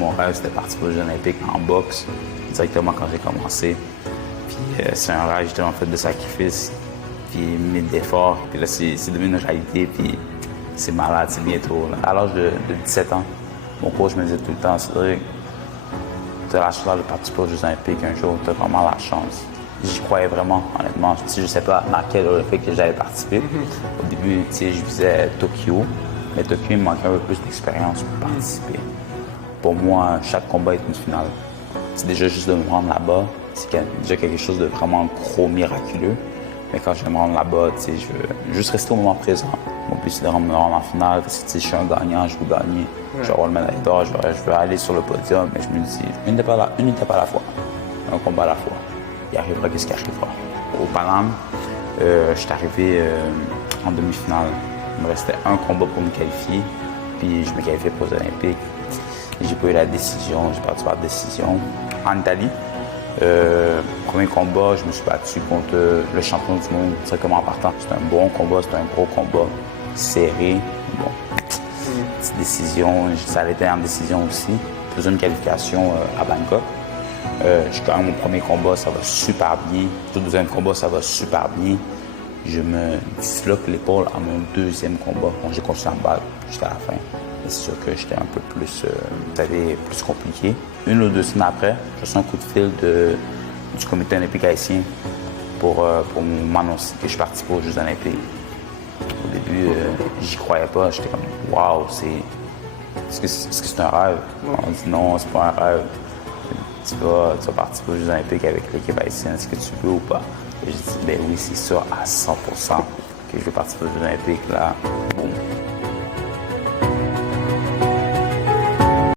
mon rêve, c'était de participer aux Jeux olympiques en boxe, directement quand j'ai commencé. Puis c'est un rêve, j'ai tellement fait de sacrifices, puis mis d'efforts. Puis là, c'est devenu une réalité, puis c'est malade, c'est bientôt. Là. À l'âge de 17 ans, mon coach me disait tout le temps, Cédric, tu as la chance de participer aux Jeux olympiques un jour, tu as vraiment la chance. J'y croyais vraiment, honnêtement. Je ne sais pas à quel olympique que j'avais participé. Au début, je visais Tokyo, mais Tokyo, il me manquait un peu plus d'expérience pour participer. Pour moi, chaque combat est une finale. C'est déjà juste de me rendre là-bas, c'est déjà quelque chose de vraiment gros, miraculeux. Mais quand je vais me rendre là-bas, je veux juste rester au moment présent. Mon but, c'est de me rendre en finale, parce que je suis un gagnant, je veux gagner. Je vais avoir le médaille d'or, je veux aller sur le podium, mais je me dis, une étape à la fois, un combat à la fois. Il arrivera qu'est-ce qui arrivera. Au Paname, je suis arrivé en demi-finale. Il me restait un combat pour me qualifier, puis je me qualifiais pour les Olympiques. J'ai pas eu la décision, j'ai perdu par décision. En Italie, premier combat, je me suis battu contre le champion du monde directement en partant. C'était un bon combat, c'était un gros combat, serré. Bon, petite décision, ça allait être en décision aussi. Deuxième qualification à Bangkok. Je gagne mon premier combat, ça va super bien. Le deuxième combat, ça va super bien. Je me disloque l'épaule à mon deuxième combat. Bon, j'ai continué à me battre jusqu'à la fin. C'est sûr que j'étais un peu plus, plus compliqué. Une ou deux semaines après, je reçois un coup de fil du comité olympique haïtien pour m'annoncer que je participais aux Jeux olympiques. Au début, j'y croyais pas. J'étais comme, waouh, est-ce que c'est un rêve? On dit non, c'est pas un rêve. Tu vas participer aux Jeux olympiques avec l'équipe haïtienne, est-ce que tu veux ou pas? Et j'ai dit, ben oui, c'est ça, à 100% que je veux participer aux Jeux olympiques. Là, boum.